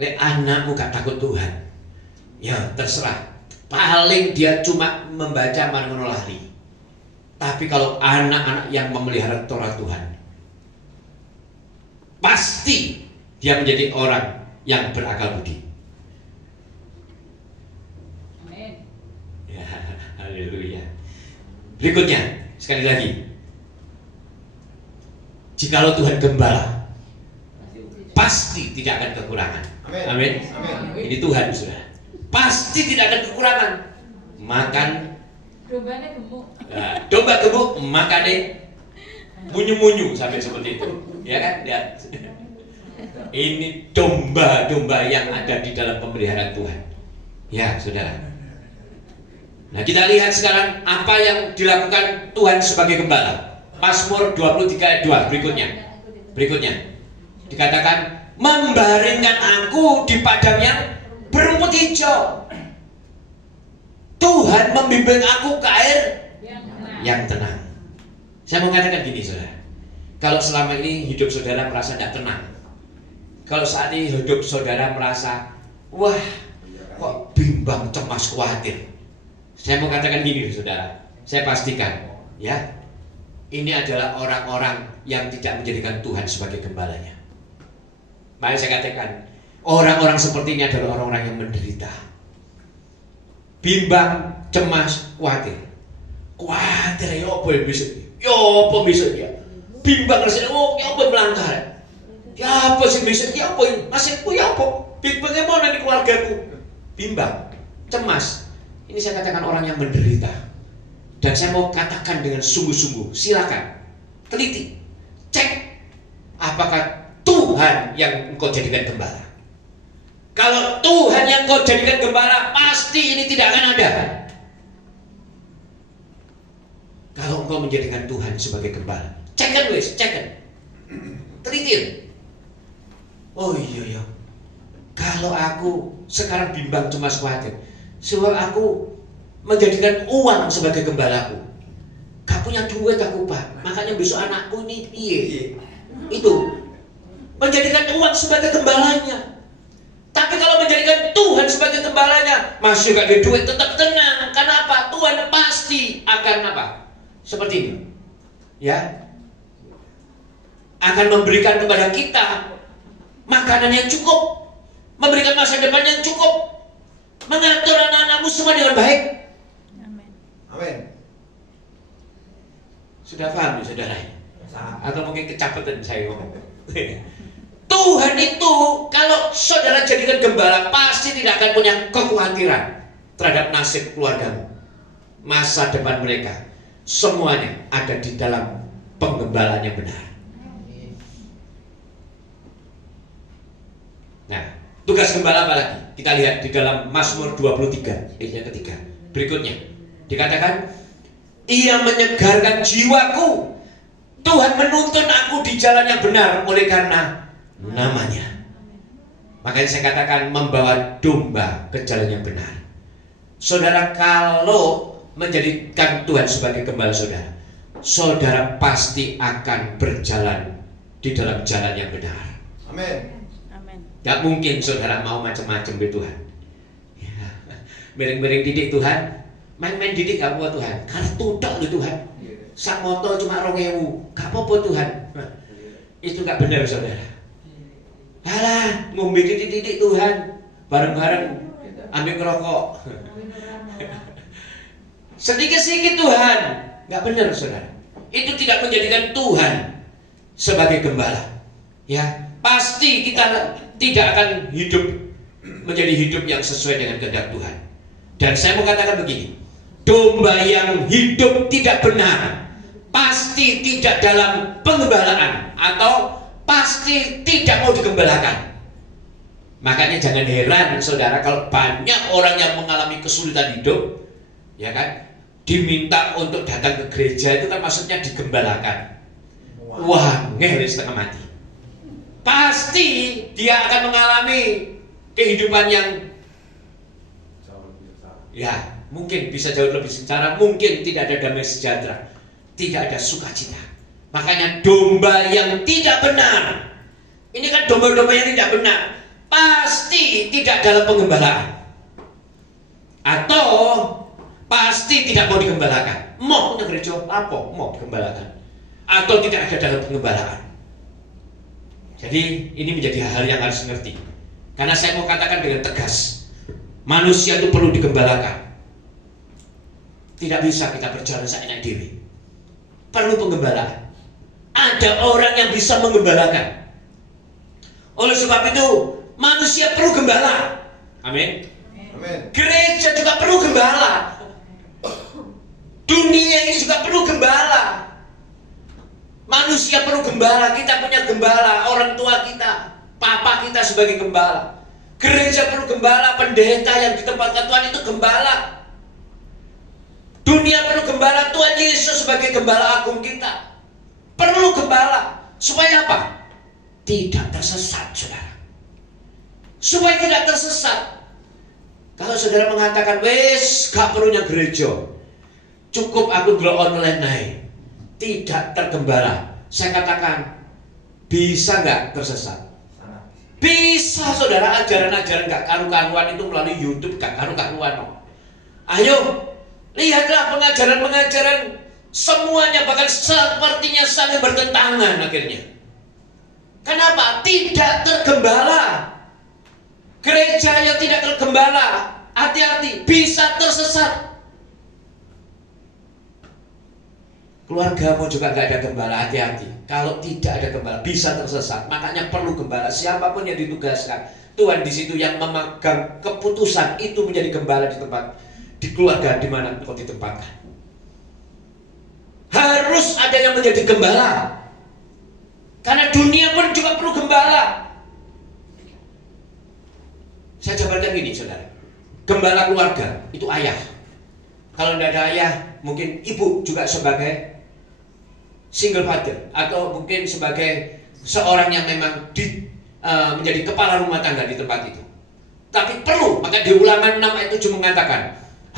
Lek anakmu gak takut Tuhan, ya terserah. Paling dia cuma membaca mangono lari. Tapi kalau anak-anak yang memelihara Taurat Tuhan, pasti dia menjadi orang yang berakal budi. Amin. Ya. Berikutnya, sekali lagi. Jikalau Tuhan gembala, pasti tidak akan kekurangan. Amin. Ini Tuhan, saudara. Pasti tidak akan kekurangan. Makan Dombanya gemuk. domba gemuk, makannya munyu-munyu sampai seperti itu. Ya kan? Ya. Ini domba-domba yang ada di dalam pemeliharaan Tuhan. Ya, saudara. Nah, kita lihat sekarang apa yang dilakukan Tuhan sebagai gembala. Mazmur 23 ayat 2 berikutnya. Dikatakan, membaringkan aku di padang yang berumput hijau. Tuhan membimbing aku ke air yang tenang. Saya mau katakan gini, saudara. Kalau selama ini hidup saudara merasa tidak tenang, kalau saat ini hidup saudara merasa, wah, kok bimbang, cemas, khawatir, saya mau katakan gini, saudara. Saya pastikan, ya, ini adalah orang-orang yang tidak menjadikan Tuhan sebagai gembalanya. Mari saya katakan, orang-orang seperti ini adalah orang-orang yang menderita, bimbang, cemas, khawatir. Khawatir, ya apa yang bisa, ya apa bisa ya, bimbang rasanya, oh ya apa melanggar, ya apa sih bisa, ya apa nasibku, ya apa, bagaimana di keluargaku, bimbang, cemas. Ini saya katakan orang yang menderita. Dan saya mau katakan dengan sungguh-sungguh, silakan teliti, cek apakah Tuhan yang engkau jadikan gembala. Kalau Tuhan yang engkau jadikan gembala, pasti ini tidak akan ada. Kalau engkau menjadikan Tuhan sebagai gembala, cekkan wes, cekkan, teliti. Oh iya ya, kalau aku sekarang bimbang, cemas, khawatir, sebab aku menjadikan uang sebagai gembalaku. Gak punya duit aku, Pak. Makanya besok anakku ini itu menjadikan uang sebagai gembalanya. Tapi kalau menjadikan Tuhan sebagai gembalanya, masih gak ada duit, tetap tenang. Karena apa? Tuhan pasti akan apa? Seperti ini, ya, akan memberikan kepada kita makanan yang cukup, memberikan masa depan yang cukup, mengatur anak-anakmu semua dengan baik. Amin. Sudah paham, saudara? Atau mungkin kecapetan saya ngomong. Tuhan itu kalau saudara jadikan gembala, pasti tidak akan punya kekhawatiran terhadap nasib keluargamu, masa depan mereka. Semuanya ada di dalam penggembalaan yang benar. Nah, tugas gembala apa lagi? Kita lihat di dalam Mazmur 23 ayat yang ketiga. Berikutnya dikatakan, ia menyegarkan jiwaku. Tuhan menuntun aku di jalan yang benar oleh karena namanya. Makanya saya katakan, membawa domba ke jalan yang benar. Saudara, kalau menjadikan Tuhan sebagai gembala saudara, saudara pasti akan berjalan di dalam jalan yang benar. Amin. Gak mungkin saudara mau macam-macam di Tuhan, ya, miring-miring didik Tuhan, main-main didik gak apa Tuhan, kartu tok di Tuhan, sak motor cuma 2.000, gak apa-apa Tuhan. Itu gak benar saudara. Alah, ngombe didik Tuhan, bareng-bareng ambil ngerokok, sedikit-sedikit Tuhan, gak benar saudara. Itu tidak menjadikan Tuhan sebagai gembala. Ya, pasti kita tidak akan hidup menjadi hidup yang sesuai dengan kehendak Tuhan. Dan saya mau katakan begini, domba yang hidup tidak benar pasti tidak dalam penggembalaan, atau pasti tidak mau digembalakan. Makanya jangan heran saudara kalau banyak orang yang mengalami kesulitan hidup, ya kan, diminta untuk datang ke gereja, itu kan maksudnya digembalakan. Wah, ngeri setengah mati. Pasti dia akan mengalami kehidupan yang, ya, mungkin bisa jauh lebih sengsara, mungkin tidak ada damai sejahtera, tidak ada sukacita. Makanya domba yang tidak benar, ini kan domba-domba yang tidak benar, pasti tidak dalam penggembalaan, atau pasti tidak mau digembalakan. Mau ke gereja apa? Mau digembalakan, atau tidak ada dalam penggembalaan. Jadi ini menjadi hal yang harus mengerti. Karena saya mau katakan dengan tegas, manusia itu perlu digembalakan. Tidak bisa kita berjalan seenak diri. Perlu penggembala. Ada orang yang bisa menggembalakan. Oleh sebab itu, manusia perlu gembala. Amin. Gereja juga perlu gembala. Dunia ini juga perlu gembala. Manusia perlu gembala. Kita punya gembala, orang tua kita, papa kita sebagai gembala. Gereja perlu gembala, pendeta yang ditempatkan Tuhan itu gembala. Dunia perlu gembala, Tuhan Yesus sebagai gembala agung kita. Perlu gembala. Supaya apa? Tidak tersesat, saudara. Supaya tidak tersesat. Kalau saudara mengatakan, wes gak perlunya gereja, cukup aku dulu online naik, tidak tergembala. Saya katakan, bisa gak tersesat? Bisa, saudara. Ajaran-ajaran gak karu-karuan itu melalui YouTube gak karu-karuan. Ayo, lihatlah pengajaran-pengajaran, semuanya bahkan sepertinya saling bertentangan akhirnya. Kenapa? Tidak tergembala. Gereja yang tidak tergembala, hati-hati, bisa tersesat. Keluargamu juga gak ada gembala, hati-hati. Kalau tidak ada gembala, bisa tersesat. Makanya perlu gembala. Siapapun yang ditugaskan, Tuhan di situ yang memegang keputusan itu menjadi gembala di tempat, di keluarga di mana kau ditempatkan. Harus ada yang menjadi gembala. Karena dunia pun juga perlu gembala. Saya jabarkan gini, saudara. Gembala keluarga itu ayah. Kalau tidak ada ayah, mungkin ibu juga sebagai single father, atau mungkin sebagai seorang yang memang menjadi kepala rumah tangga di tempat itu. Tapi perlu, maka di Ulangan 6 ayat 7 mengatakan,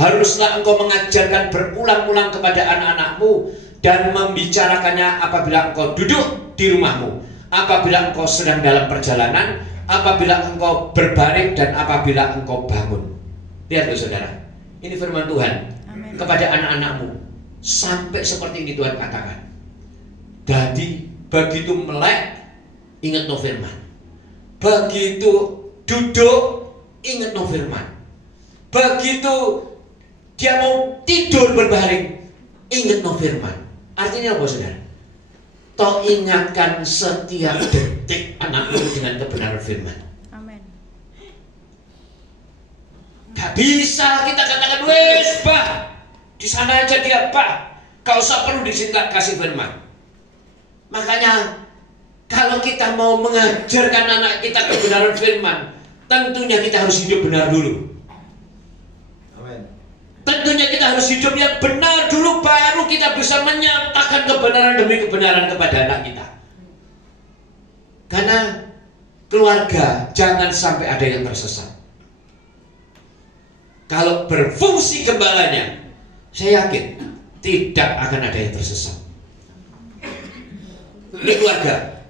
haruslah engkau mengajarkan berulang-ulang kepada anak-anakmu dan membicarakannya apabila engkau duduk di rumahmu, apabila engkau sedang dalam perjalanan, apabila engkau berbaring, dan apabila engkau bangun. Lihat loh saudara, ini firman Tuhan. Amen. Kepada anak-anakmu. Sampai seperti ini Tuhan katakan. Jadi begitu melek, ingat no firman. Begitu duduk, ingat no firman. Begitu dia mau tidur berbaring, ingat no firman. Artinya apa saudara? Toh ingatkan setiap detik anakmu dengan kebenaran firman. Amin. Gak bisa kita katakan, wes Pak, di sana aja dia Pak, gak usah perlu di sini kasih firman. Makanya kalau kita mau mengajarkan anak kita kebenaran firman, tentunya kita harus hidup benar dulu. Tentunya kita harus hidup yang benar dulu, baru kita bisa menyatakan kebenaran demi kebenaran kepada anak kita. Karena keluarga jangan sampai ada yang tersesat. Kalau berfungsi gembalanya, saya yakin tidak akan ada yang tersesat. Ini keluarga.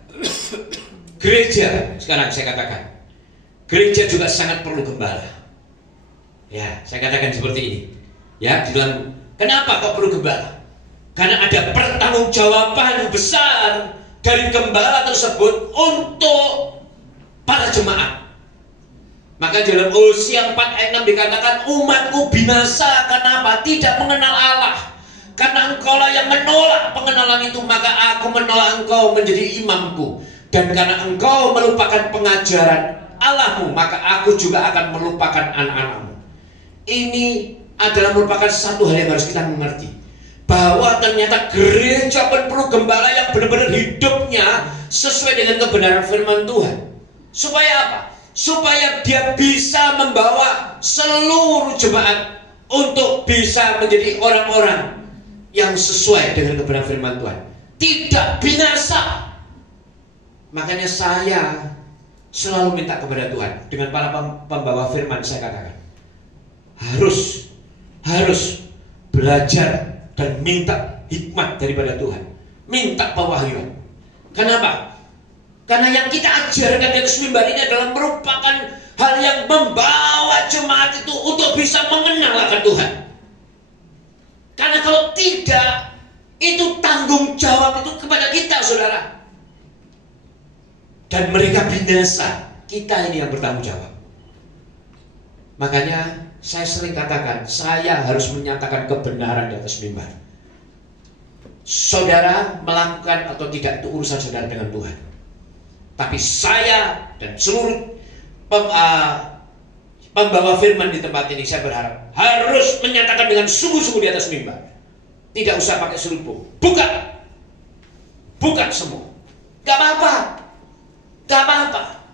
Gereja, sekarang saya katakan, gereja juga sangat perlu gembala. Ya, saya katakan seperti ini. Ya, di dalam, kenapa kok perlu gembala? Karena ada pertanggungjawaban besar dari gembala tersebut untuk para jemaat. Maka dalam Hosea 4 ayat 6 dikatakan, umatku binasa karena apa? Tidak mengenal Allah. Karena engkaulah yang menolak pengenalan itu, maka aku menolak engkau menjadi imamku. Dan karena engkau melupakan pengajaran Allahmu, maka aku juga akan melupakan anak-anakmu. Ini adalah merupakan satu hal yang harus kita mengerti, bahwa ternyata gereja pun perlu gembala yang benar-benar hidupnya sesuai dengan kebenaran firman Tuhan. Supaya apa? Supaya dia bisa membawa seluruh jemaat untuk bisa menjadi orang-orang yang sesuai dengan kebenaran firman Tuhan, tidak binasa. Makanya saya selalu minta kepada Tuhan, dengan para pembawa firman saya katakan, harus belajar dan minta hikmat daripada Tuhan, minta pewahyuan. Kenapa? Karena yang kita ajarkan di atas mimbar ini adalah merupakan hal yang membawa jemaat itu untuk bisa mengenal akan Tuhan. Karena kalau tidak, itu tanggung jawab itu kepada kita, saudara. Dan mereka binasa, kita ini yang bertanggung jawab. Makanya Saya sering katakan, saya harus menyatakan kebenaran di atas mimbar. Saudara melakukan atau tidak itu urusan saudara dengan Tuhan. Tapi saya dan seluruh pembawa firman di tempat ini, saya berharap harus menyatakan dengan sungguh-sungguh di atas mimbar. Tidak usah pakai serupung. Buka semua. Gak apa-apa.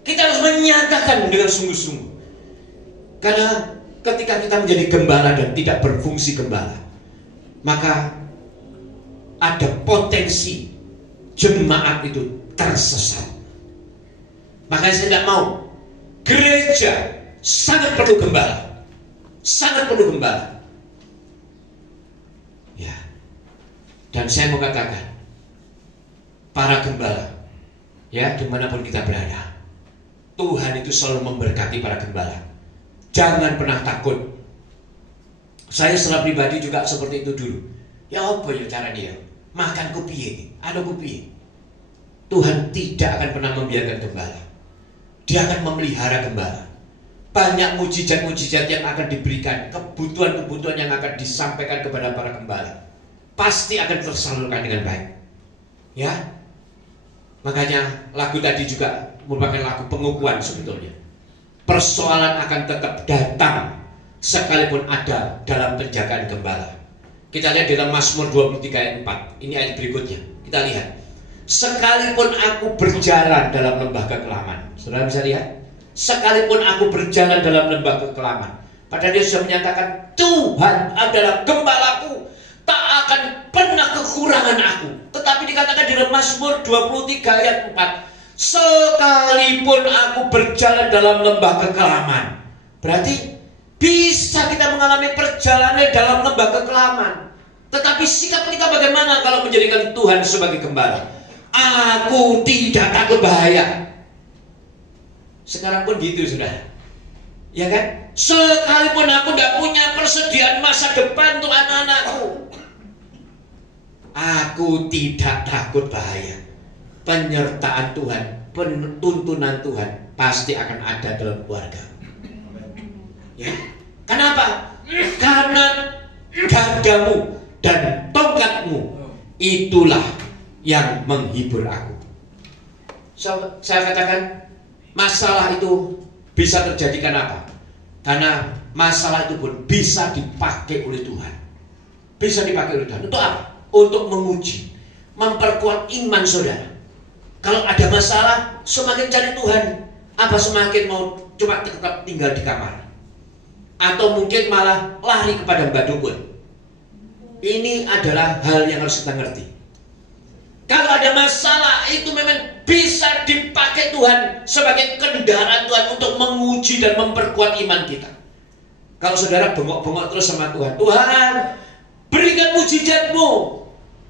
Kita harus menyatakan dengan sungguh-sungguh. Karena ketika kita menjadi gembala dan tidak berfungsi gembala, maka ada potensi jemaat itu tersesat. Makanya saya tidak mau. Gereja sangat perlu gembala. Ya. Dan saya mau katakan, para gembala, ya, dimanapun kita berada, Tuhan itu selalu memberkati para gembala. Jangan pernah takut. Saya secara pribadi juga seperti itu dulu. Ya apa ya caranya ya? Makan kupiye, ada kupiye. Tuhan tidak akan pernah membiarkan gembala. Dia akan memelihara gembala. Banyak mujizat-mujizat yang akan diberikan, kebutuhan-kebutuhan yang akan disampaikan kepada para gembala, pasti akan tersalurkan dengan baik. Ya. Makanya lagu tadi juga merupakan lagu pengukuhan sebetulnya. Persoalan akan tetap datang sekalipun ada dalam penjagaan gembala. Kita lihat dalam Mazmur 23 ayat 4. Ini ayat berikutnya. Kita lihat. Sekalipun aku berjalan dalam lembah kekelaman. Saudara bisa lihat? Sekalipun aku berjalan dalam lembah kekelaman. Padahal dia sudah menyatakan Tuhan adalah gembalaku, tak akan pernah kekurangan aku. Tetapi dikatakan di dalam Mazmur 23 ayat 4, sekalipun aku berjalan dalam lembah kekelaman. Berarti bisa kita mengalami perjalanan dalam lembah kekelaman. Tetapi sikap kita bagaimana kalau menjadikan Tuhan sebagai gembala? Aku tidak takut bahaya. Sekarang pun gitu sudah. Ya kan? Sekalipun aku tidak punya persediaan masa depan untuk anak-anakku, aku tidak takut bahaya. Penyertaan Tuhan, tuntunan Tuhan pasti akan ada dalam keluarga. Ya. Kenapa? Karena gadamu dan tongkatmu itulah yang menghibur aku. Saya katakan masalah itu bisa terjadi kenapa? Karena masalah itu pun bisa dipakai oleh Tuhan. Bisa dipakai oleh Tuhan. Untuk apa? Untuk menguji, memperkuat iman saudara. Kalau ada masalah, semakin cari Tuhan, apa semakin mau cuma tetap tinggal di kamar? Atau mungkin malah lari kepada Mbak Dukun? Ini adalah hal yang harus kita ngerti. Kalau ada masalah, itu memang bisa dipakai Tuhan sebagai kendaraan Tuhan untuk menguji dan memperkuat iman kita. Kalau saudara bengok-bengok terus sama Tuhan, Tuhan berikan mujizatmu,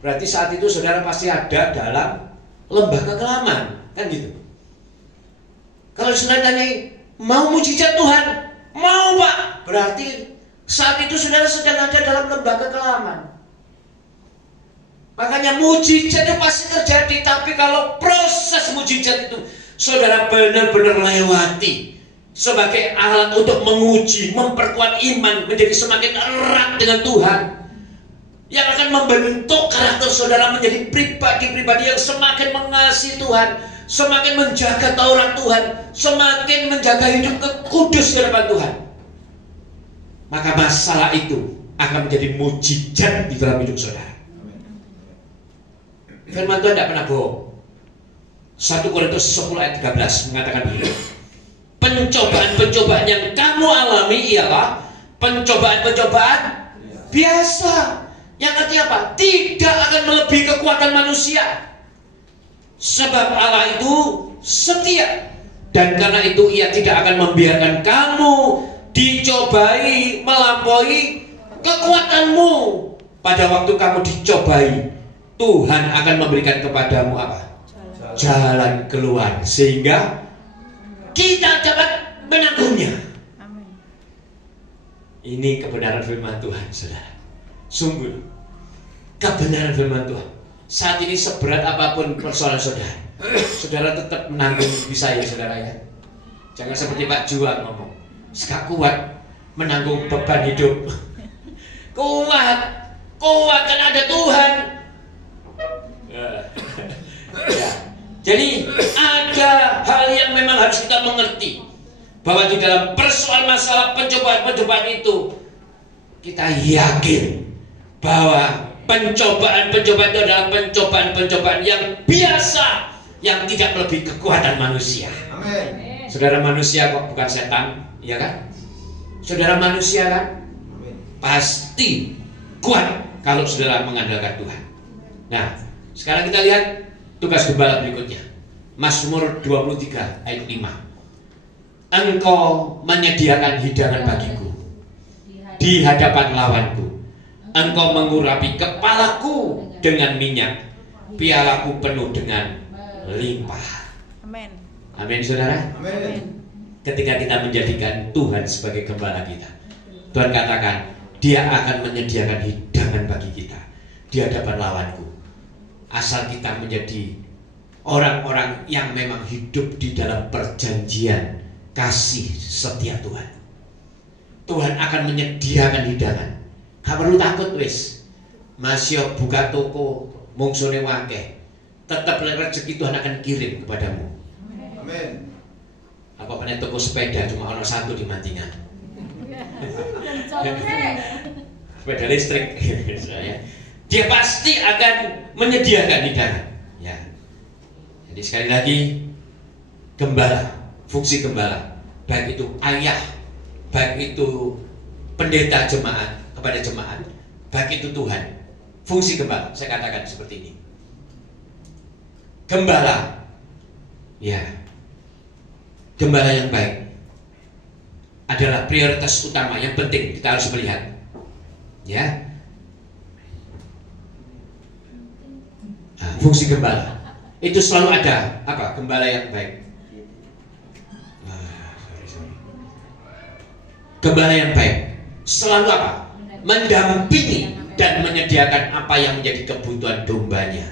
berarti saat itu saudara pasti ada dalam lembah kekelaman, kan gitu. Kalau saudara tanya, mau mujizat Tuhan? Mau Pak, berarti saat itu saudara sedang ada dalam lembah kekelaman. Makanya mujizat itu pasti terjadi. Tapi kalau proses mujizat itu saudara benar-benar lewati sebagai alat untuk menguji, memperkuat iman, menjadi semakin erat dengan Tuhan, yang akan membentuk karakter saudara menjadi pribadi-pribadi yang semakin mengasihi Tuhan, semakin menjaga Taurat Tuhan, semakin menjaga hidup kudus di hadapan Tuhan. Maka masalah itu akan menjadi mujizat di dalam hidup saudara. Firman Tuhan tidak pernah bohong. 1 Korintus 10 ayat 13 mengatakan begini, pencobaan-pencobaan yang kamu alami ialah pencobaan-pencobaan biasa. Yang artinya apa? Tidak akan melebihi kekuatan manusia. Sebab Allah itu setia, dan karena itu Ia tidak akan membiarkan kamu dicobai melampaui kekuatanmu. Pada waktu kamu dicobai, Tuhan akan memberikan kepadamu apa? Jalan keluar, sehingga kita dapat menanggungnya. Ini kebenaran firman Tuhan, saudara. Sungguh kebenaran firman Tuhan. Saat ini seberat apapun persoalan saudara, saudara tetap menanggung bisa ya saudara ya. Jangan seperti Pak Juan ngomong, Gak kuat menanggung beban hidup. Kuat kan ada Tuhan. Ya. Jadi ada hal yang memang harus kita mengerti, bahwa di dalam persoalan masalah pencobaan itu, kita yakin bahwa pencobaan itu adalah pencobaan yang biasa, yang tidak melebihi kekuatan manusia. Amin. Saudara, manusia kok bukan setan, ya kan? Saudara, manusia kan pasti kuat kalau saudara mengandalkan Tuhan. Nah, sekarang kita lihat tugas gembala berikutnya. Mazmur 23 ayat 5. Engkau menyediakan hidangan bagiku di hadapan lawanku. Engkau mengurapi kepalaku dengan minyak, pialaku penuh dengan limpah. Amin. Amin, saudara. Amin. Ketika kita menjadikan Tuhan sebagai gembala kita, Tuhan katakan Dia akan menyediakan hidangan bagi kita di hadapan lawanku. Asal kita menjadi orang-orang yang memang hidup di dalam perjanjian kasih setia Tuhan. Tuhan akan menyediakan hidangan. Gak perlu takut wis. Masih buka toko mungsune wakeh. Tetap rezeki Tuhan akan kirim kepadamu. Amin. Apa punya toko sepeda cuma ono satu di Mantingan. Sepeda listrik. Dia pasti akan menyediakan hidangan. Ya. Jadi sekali lagi, gembala, fungsi gembala, baik itu ayah, baik itu pendeta jemaat kepada jemaat, baik itu Tuhan. Fungsi gembala, saya katakan seperti ini. Gembala, ya, gembala yang baik adalah prioritas utama yang penting kita harus melihat. Ya. Nah, fungsi gembala itu selalu ada apa? Gembala yang baik. Gembala yang baik selalu apa? Mendampingi dan menyediakan apa yang menjadi kebutuhan dombanya.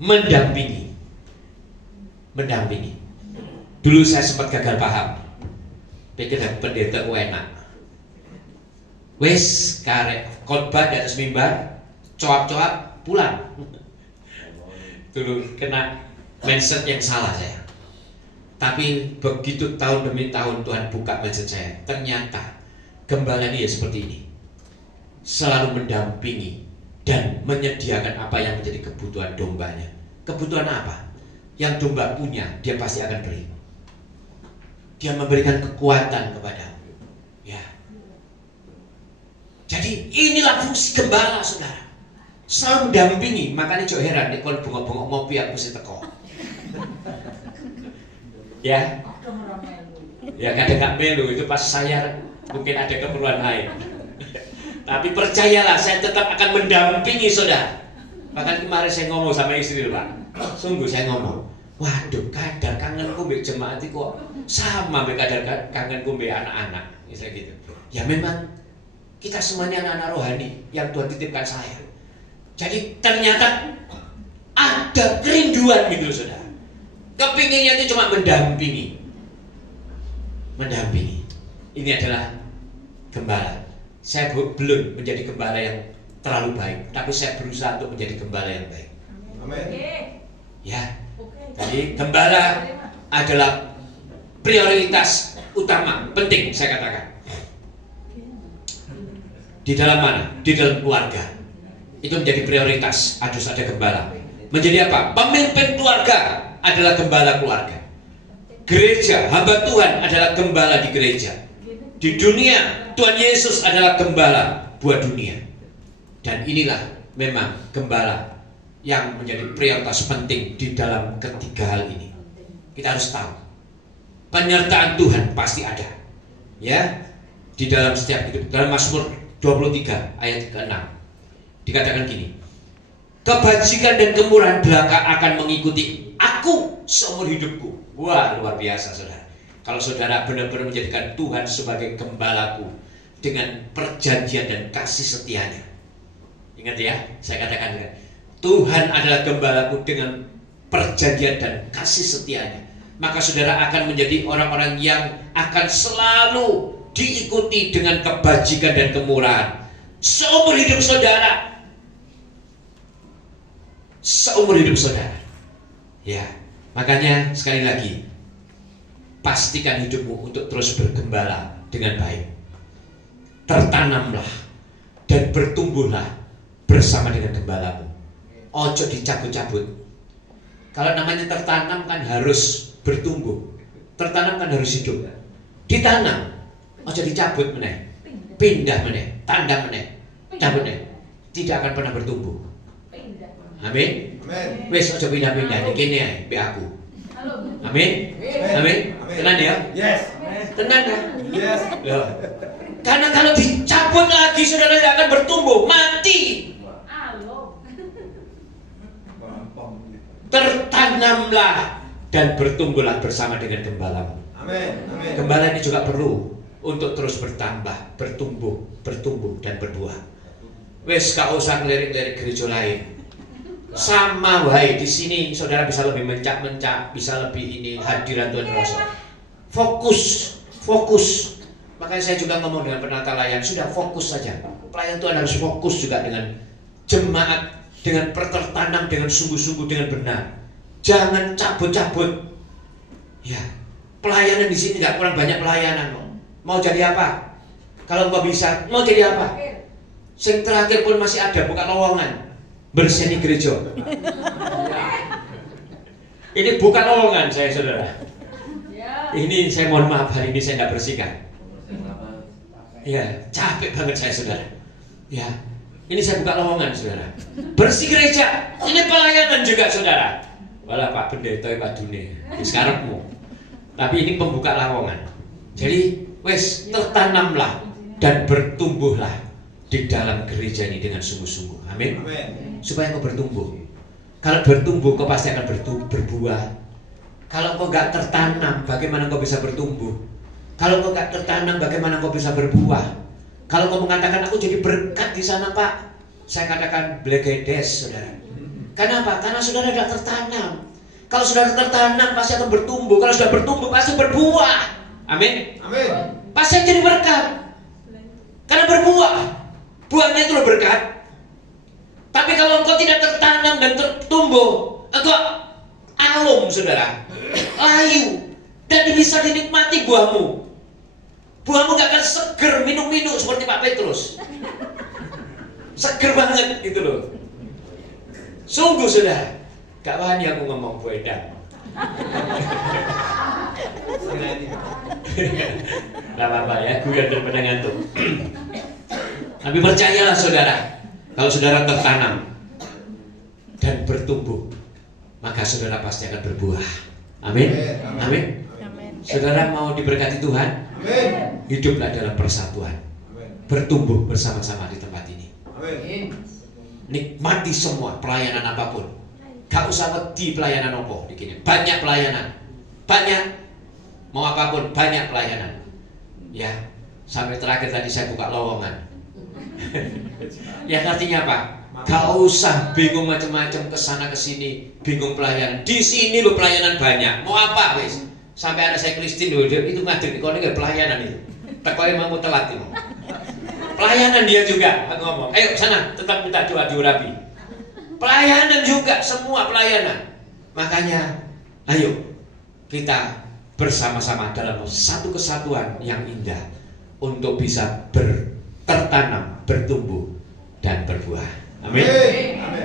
Mendampingi. Dulu saya sempat gagal paham. Pikir pendeta ku enak. Wes karek khotbah di atas mimbar, coak-coak pulang. Dulu kena mindset yang salah saya. Tapi begitu tahun demi tahun Tuhan buka mindset saya, ternyata gembala ini ya seperti ini. Selalu mendampingi dan menyediakan apa yang menjadi kebutuhan dombanya. Kebutuhan apa? Yang domba punya, dia pasti akan beri. Dia memberikan kekuatan kepadamu. Ya. Jadi inilah fungsi gembala, saudara. Selalu mendampingi. Makanya jauh heran nih kalau bengok-bengok ngopi aku mesti teko. Ya. Ya kadang gak melu itu pas saya mungkin ada keperluan lain. Tapi percayalah, saya tetap akan mendampingi saudara. Bahkan kemarin saya ngomong sama istri, Pak. Sungguh saya ngomong, waduh kadar kangenku mbek jemaat itu kok sama mbek kadar kangenku mbek anak-anak. Misalnya gitu. Ya memang kita semuanya anak-anak rohani yang Tuhan titipkan saya. Jadi ternyata ada kerinduan gitu saudara. Kepinginnya itu cuma mendampingi. Ini adalah gembala. Saya belum menjadi gembala yang terlalu baik, tapi saya berusaha untuk menjadi gembala yang baik. Amin. Ya. Jadi gembala adalah prioritas utama, penting saya katakan. Di dalam mana? Di dalam keluarga. Itu menjadi prioritas, harus ada gembala. Menjadi apa? Pemimpin keluarga adalah gembala keluarga. Gereja, hamba Tuhan adalah gembala di gereja. Di dunia, Tuhan Yesus adalah gembala buat dunia. Dan inilah memang gembala yang menjadi prioritas penting di dalam ketiga hal ini. Kita harus tahu penyertaan Tuhan pasti ada. Ya, di dalam setiap hidup. Dalam Mazmur 23 ayat ke-6 dikatakan gini, kebajikan dan kemurahan belaka akan mengikuti aku seumur hidupku. Wah, luar biasa saudara. Kalau saudara benar-benar menjadikan Tuhan sebagai gembalaku dengan perjanjian dan kasih setianya. Ingat ya, saya katakan ya, Tuhan adalah gembalaku dengan perjanjian dan kasih setianya. maka saudara akan menjadi orang-orang yang akan selalu diikuti dengan kebajikan dan kemurahan seumur hidup saudara. Seumur hidup saudara. Ya, makanya sekali lagi, pastikan hidupmu untuk terus bergembala dengan baik. Tertanamlah dan bertumbuhlah bersama dengan gembalamu. Ojo dicabut-cabut. Kalau namanya tertanam kan harus bertumbuh. Tertanam kan harus hidup. Ditanam, ojo dicabut meneh. Pindah meneh, tandang meneh, cabut meneh. Tidak akan pernah bertumbuh. Amin. Wes ojo pindah-pindah iki kene ae mbek aku. Amin. Amin. Tenan ya? Yes. Tenan ya? Yes. Loh. Karena kalau dicabut lagi saudara tidak akan bertumbuh, mati. Tertanamlah dan bertumbuhlah bersama dengan gembalamu. Amin. Amin. Gembala ini juga perlu untuk terus bertambah, bertumbuh dan berbuah. Wes gak usah ngelirik-lirik gereja lain. Sama wae di sini saudara bisa lebih mencak-mencak, bisa lebih ini hadiran Tuhan rasa. Fokus. Makanya saya juga ngomong dengan penata layan, sudah fokus saja. Pelayan Tuhan harus fokus juga dengan jemaat, dengan tertanam dengan sungguh-sungguh, dengan benar. Jangan cabut-cabut. Ya, pelayanan di sini nggak kurang banyak pelayanan. Mau jadi apa? Kalau nggak bisa, mau jadi apa? Yang terakhir pun masih ada buka lowongan, bersihkan gereja. Ini bukan lowongan saya saudara. Ini saya mohon maaf, hari ini saya nggak bersihkan. Ya, capek banget saya saudara. Ya, ini saya buka lowongan saudara. Bersih gereja, ini pelayanan juga saudara. Walah Pak Pendeta Pak Dune, sekarangmu. Tapi ini pembuka lowongan. Jadi, wes tertanamlah dan bertumbuhlah di dalam gereja ini dengan sungguh-sungguh. Amin. Supaya kau bertumbuh. Kalau bertumbuh, kau pasti akan berbuah. Kalau kau gak tertanam, bagaimana kau bisa bertumbuh? Kalau kau gak tertanam, bagaimana kau bisa berbuah? Kalau kau mengatakan aku jadi berkat di sana Pak, saya katakan blegedes saudara. Kenapa? Karena saudara tidak tertanam. Kalau saudara tertanam pasti akan bertumbuh. Kalau sudah bertumbuh pasti berbuah. Amin. Amin. Pasti jadi berkat. Karena berbuah. Buahnya itu loh berkat. Tapi kalau engkau tidak tertanam dan tertumbuh, engkau alum saudara, layu, dan bisa dinikmati buahmu. Buahmu gak akan seger minum-minum seperti Pak Petrus. Seger banget gitu loh. Sungguh saudara, gak wani aku ngomong Bu Edang. Gak apa-apa ya, gue daripada ngantuk. Tapi percayalah saudara, kalau saudara tertanam dan bertumbuh, maka saudara pasti akan berbuah. Amin. Amin. Saudara mau diberkati Tuhan? Amin. Hiduplah dalam persatuan. Bertumbuh bersama-sama di tempat ini. Amin. Nikmati semua pelayanan apapun. Gak usah wedi pelayanan apa begini. Banyak pelayanan. Banyak. Mau apapun banyak pelayanan. Ya, sampai terakhir tadi saya buka lowongan. Ya artinya apa? Gak usah bingung macam-macam kesana kesini, bingung pelayanan. Di sini lo pelayanan banyak. Mau apa wis? Sampai ada saya Kristin loh, itu ngadir di kono pelayanan itu. Tekoe mau telat itu. Pelayanan dia juga, aku ngomong. Ayo sana, tetap minta doa diurapi. Pelayanan juga, semua pelayanan. Makanya, ayo kita bersama-sama dalam satu kesatuan yang indah untuk bisa tertanam, bertumbuh dan berbuah. Amin.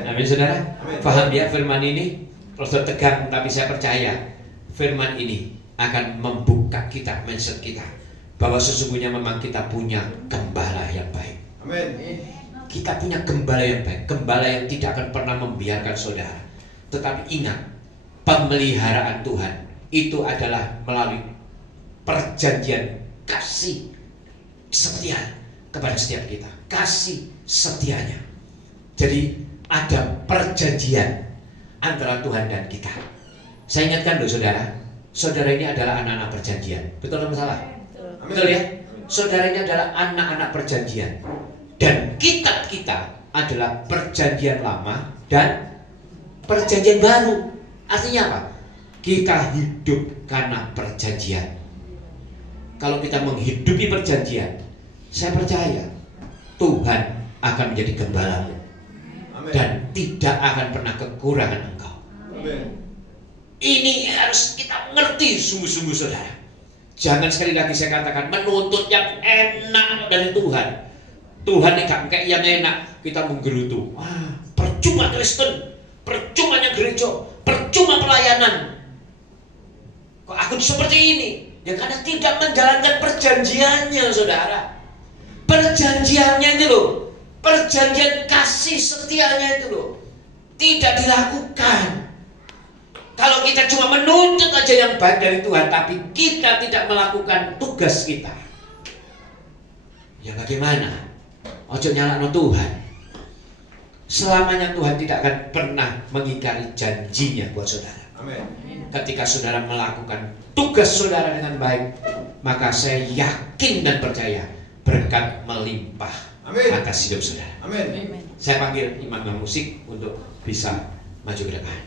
Amin saudara. Paham ya firman ini? Proses tegang, tapi saya percaya firman ini akan membuka kita, mindset kita, bahwa sesungguhnya memang kita punya gembala yang baik. Amin. Kita punya gembala yang baik, gembala yang tidak akan pernah membiarkan saudara. Tetapi ingat, pemeliharaan Tuhan itu adalah melalui perjanjian kasih setia kepada setiap kita. Kasih setianya. Jadi ada perjanjian antara Tuhan dan kita. Saya ingatkan loh saudara, saudara ini adalah anak-anak perjanjian. Betul atau salah? Betul ya? Saudara ini adalah anak-anak perjanjian. Dan kita adalah perjanjian lama dan perjanjian baru. Artinya apa? kita hidup karena perjanjian. Kalau kita menghidupi perjanjian, saya percaya Tuhan akan menjadi gembalamu. Amin. Dan tidak akan pernah kekurangan engkau. Amin. Ini harus kita mengerti sungguh-sungguh, saudara. Jangan sekali lagi saya katakan menuntut yang enak dari Tuhan. Tuhan ini gak kayak yang enak, kita menggerutu. Wah, percuma Kristen, percumanya gereja, percuma pelayanan. Kok aku seperti ini? Ya karena tidak menjalankan perjanjiannya, saudara. Perjanjiannya itu loh, perjanjian kasih setianya itu loh, tidak dilakukan. Kalau kita cuma menuntut aja yang baik dari Tuhan, tapi kita tidak melakukan tugas kita, ya bagaimana? Ojo nyalahno Tuhan. Selamanya Tuhan tidak akan pernah mengingkari janjinya buat saudara. Amin. Ketika saudara melakukan tugas saudara dengan baik, maka saya yakin dan percaya berkat melimpah Amin. atas hidup saudara. Amin. Saya panggil imam musik untuk bisa maju ke depan.